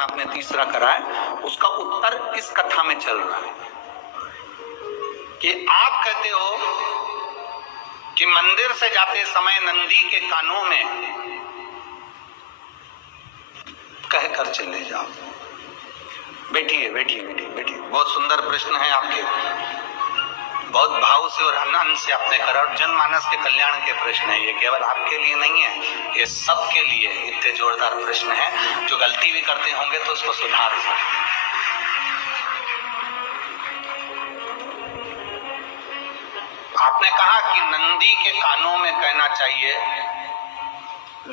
प्रश्न आपने तीसरा करा है, उसका उत्तर इस कथा में चल रहा है कि आप कहते हो कि मंदिर से जाते समय नंदी के कानों में कहकर चले जाओ। बैठिए बैठिए बैठिए बैठिए। बहुत सुंदर प्रश्न है आपके, बहुत भाव से और आनंद से आपने करा, और जनमानस के कल्याण के प्रश्न है ये, केवल आपके लिए नहीं है, ये सबके लिए इतने जोरदार प्रश्न है। जो गलती भी करते होंगे तो उसको सुधार सकते। आपने कहा कि नंदी के कानों में कहना चाहिए।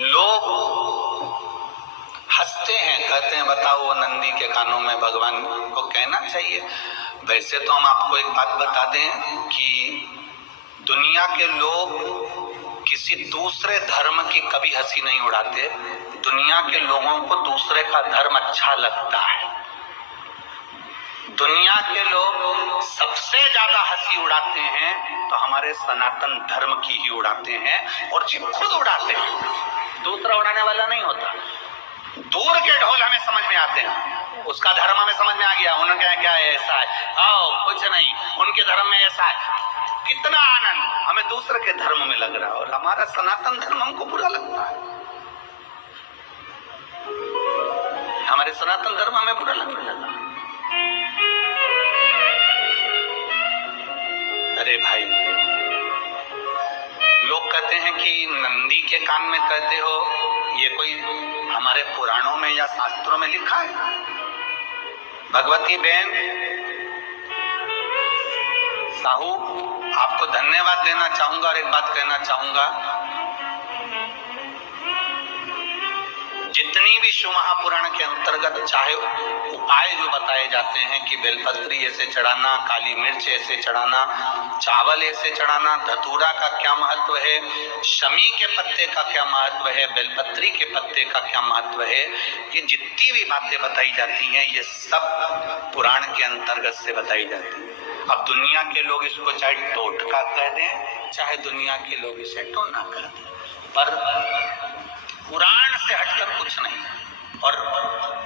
लोग हंसते हैं, कहते हैं बताओ वो नंदी के कानों में भगवान को कहना चाहिए। वैसे तो हम आपको एक बात बता दें कि दुनिया के लोग किसी दूसरे धर्म की कभी हंसी नहीं उड़ाते। दुनिया के लोगों को दूसरे का धर्म अच्छा लगता है। दुनिया के लोग सबसे ज्यादा हंसी उड़ाते हैं तो हमारे सनातन धर्म की ही उड़ाते हैं, और जो खुद उड़ाते हैं दूसरा उड़ाने वाला नहीं होता। दूर के ढोल हमें समझ में आते हैं, उसका धर्म हमें समझ में आ गया, उनका क्या है ऐसा है, आओ कुछ नहीं, उनके धर्म में ऐसा है। कितना आनंद हमें दूसरे के धर्म में लग रहा है, और हमारा सनातन धर्म हमको बुरा लगता है। हमारे सनातन धर्म हमें बुरा लगने लगा। अरे भाई, लोग कहते हैं कि नंदी के कान में कहते हो, ये कोई हमारे पुराणों में या शास्त्रों में लिखा है? भगवती बहन साहू, आपको धन्यवाद देना चाहूंगा और एक बात कहना चाहूंगा। जितनी भी शिव महापुराण के अंतर्गत चाहे उपाय जो बताए जाते हैं कि बेलपत्री ऐसे चढ़ाना, काली मिर्च ऐसे चढ़ाना, चावल ऐसे चढ़ाना, धतूरा का क्या महत्व है, शमी के पत्ते का क्या महत्व है, बेलपत्री के पत्ते का क्या महत्व है, ये जितनी भी बातें बताई जाती हैं ये सब पुराण के अंतर्गत से बताई जाती है। अब दुनिया के लोग इसको चाहे टोटका कह दें, चाहे दुनिया के लोग इसे टोना कह दें, पर पुराण से हटकर कुछ नहीं। और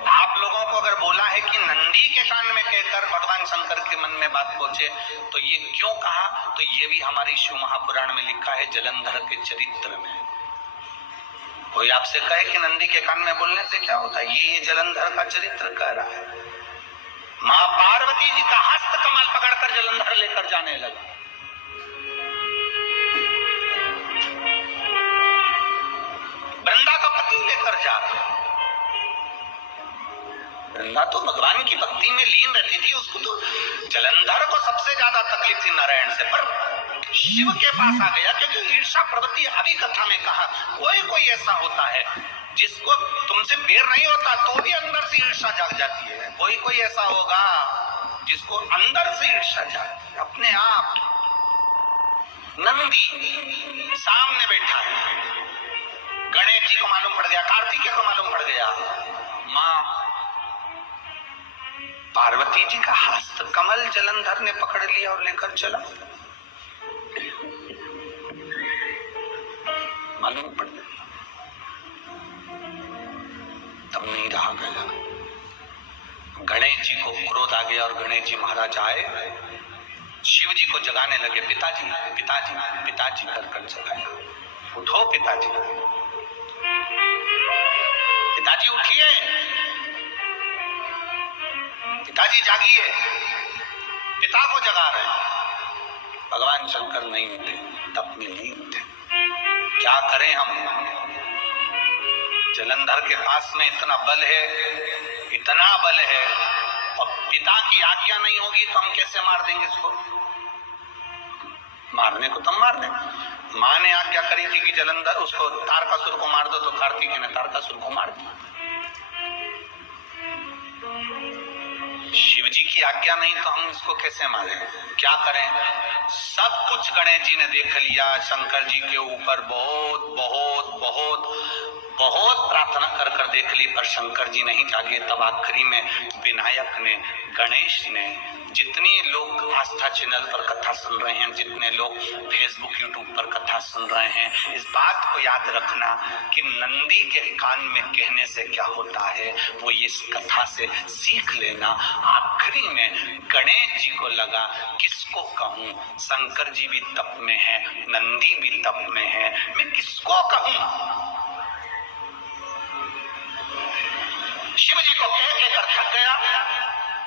आप लोगों को अगर बोला है कि नंदी के कान में कहकर भगवान शंकर के मन में बात पहुंचे, तो ये क्यों कहा, तो ये भी हमारी शिव महापुराण में लिखा है जलंधर के चरित्र में। कोई आपसे कहे कि नंदी के कान में बोलने से क्या होता है, ये जलंधर का चरित्र कह रहा है। मां पार्वती जी का हस्त कमल पकड़कर जलंधर लेकर जाने लगा। वृंदा का पति लेकर जा रहा। वृंदा तो भगवान की भक्ति में लीन रहती थी, उसको तो जलंधर को सबसे ज्यादा तकलीफ थी नारायण से, पर शिव के पास आ गया, क्योंकि ईर्षा प्रवृत्ति अभी कथा में कहा कोई कोई ऐसा होता है जिसको तुमसे बैर नहीं होता तो भी अंदर से ईर्षा जाग जाती है। कोई कोई ऐसा होगा जिसको अंदर से ईर्षा जाग अपने आप। नंदी सामने बैठा है, गणेश जी को मालूम पड़ गया, कार्तिकेय को मालूम पड़ गया, मां पार्वती जी का हस्त कमल जलंधर ने पकड़ लिया और लेकर चला। मालूम पड़ गया, तब नहीं रहा गया। गणेश जी को क्रोध आ गया और गणेश जी महाराज आए, शिव जी को जगाने लगे। पिताजी पिताजी पिताजी कर जगाया, उठो पिताजी, पिताजी उठिए, पिताजी जागिए, पिता को जगा रहे हैं। भगवान शंकर नहीं उठे, तप में लीन थे। क्या करें हम, जलंधर के पास में इतना बल है, इतना बल है, और पिता की आज्ञा नहीं होगी तो हम कैसे मार देंगे इसको। मारने को तो मार देंगे। मां ने आज्ञा करी थी कि जलंधर उसको तारकासुर को मार दो, तो कार्तिकेय ने तारकासुर को मार दिया। शिव जी की आज्ञा नहीं तो हम इसको कैसे मारें, क्या करें। सब कुछ गणेश जी ने देख लिया, शंकर जी के ऊपर बहुत बहुत बहुत बहुत प्रार्थना कर कर देख ली पर शंकर जी नहीं जागे। तब आखिरी में विनायक ने, गणेश ने, जितने लोग आस्था चैनल पर कथा सुन रहे हैं, जितने लोग फेसबुक यूट्यूब पर कथा सुन रहे हैं, इस बात को याद रखना कि नंदी के कान में कहने से क्या होता है वो ये इस कथा से सीख लेना। आखिरी में गणेश जी को लगा किसको कहूं, शंकर जी भी तप में है, नंदी भी तप में है, मैं किसको कहूं। शिव जी को कह के कर थक गया,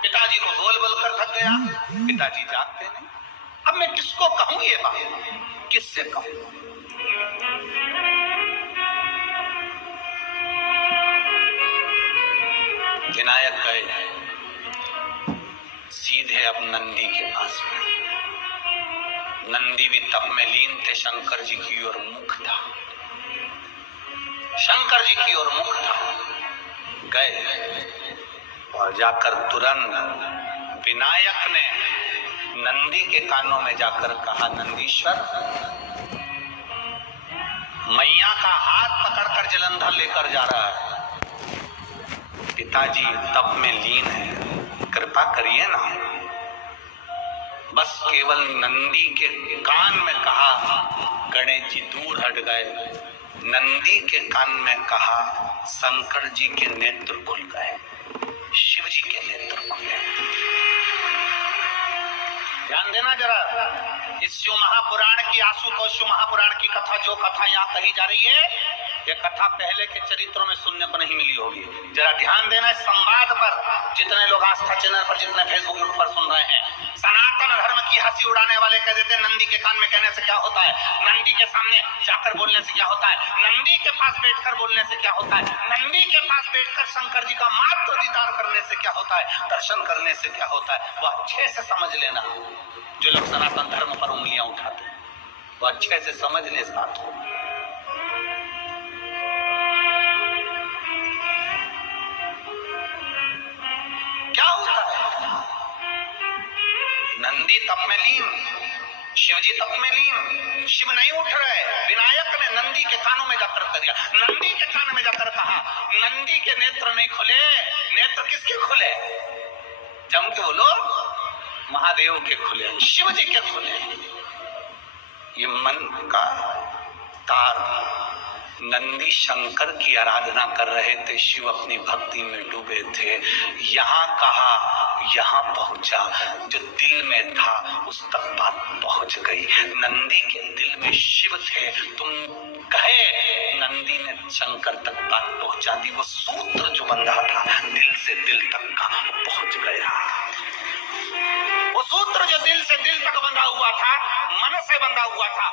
पिताजी को बोल बोल कर थक गया, पिताजी जागते नहीं। अब मैं किसको कहूं ये बात, किससे कहूं। विनायक गए सीधे अब नंदी के पास में। नंदी भी तप में लीन थे, शंकर जी की ओर मुख था, शंकर जी की ओर मुख था। गए और जाकर तुरंत विनायक ने नंदी के कानों में जाकर कहा, नंदीश्वर, मैया का हाथ पकड़कर जलंधर लेकर जा रहा है, पिताजी तप में लीन है, कृपा करिए ना। बस केवल नंदी के कान में कहा, गणेश जी दूर हट गए। नंदी के कान में कहा, शंकर जी के नेत्र खुल गए, शिव जी के नेत्र खुले। ध्यान देना जरा, इस शिव महापुराण की, आशुतोष शिव महापुराण की कथा, जो कथा यहाँ कही जा रही है, ये कथा पहले के चरित्रों में सुनने को नहीं मिली होगी। जरा ध्यान देना इस संवाद पर, जितने लोग आस्था चैनल पर, जितने फेसबुक यूट्यूब पर सुन रहे हैं। सनातन धर्म की हंसी उड़ाने वाले कह देते हैं नंदी के कान में कहने से क्या होता है, नंदी के सामने जाकर बोलने से क्या होता है, नंदी के पास बैठकर बोलने से क्या होता है, नंदी के पास बैठकर शंकर जी का मात्र दीदार करने से क्या होता है, दर्शन करने से क्या होता है। वो अच्छे से समझ लेना, जो लोग सनातन धर्म पर उंगलियां उठाते हैं वो अच्छे से समझ ले इस बात को। क्या होता है, नंदी तप में लीन, शिव जी तप में लीन, शिव नहीं उठ रहे। विनायक ने नंदी के कानों में जाकर कर दिया, नंदी के कान में जाकर कहा, नंदी के नेत्र नहीं खुले। नेत्र किसके खुले, जम के बोलो, महादेव के खुले, शिव जी के खुले। ये मन का तार, नंदी शंकर की आराधना कर रहे थे, शिव अपनी भक्ति में डूबे थे। यहाँ कहा, यहाँ पहुंचा, जो दिल में था उस तक बात पहुंच गई। नंदी के दिल में शिव थे, तुम कहे, नंदी ने शंकर तक बात पहुंचा दी। वो सूत्र जो बंधा था दिल से दिल तक का, वो पहुंच गया। वो सूत्र जो दिल से दिल तक बंधा हुआ था, मन से बंधा हुआ था,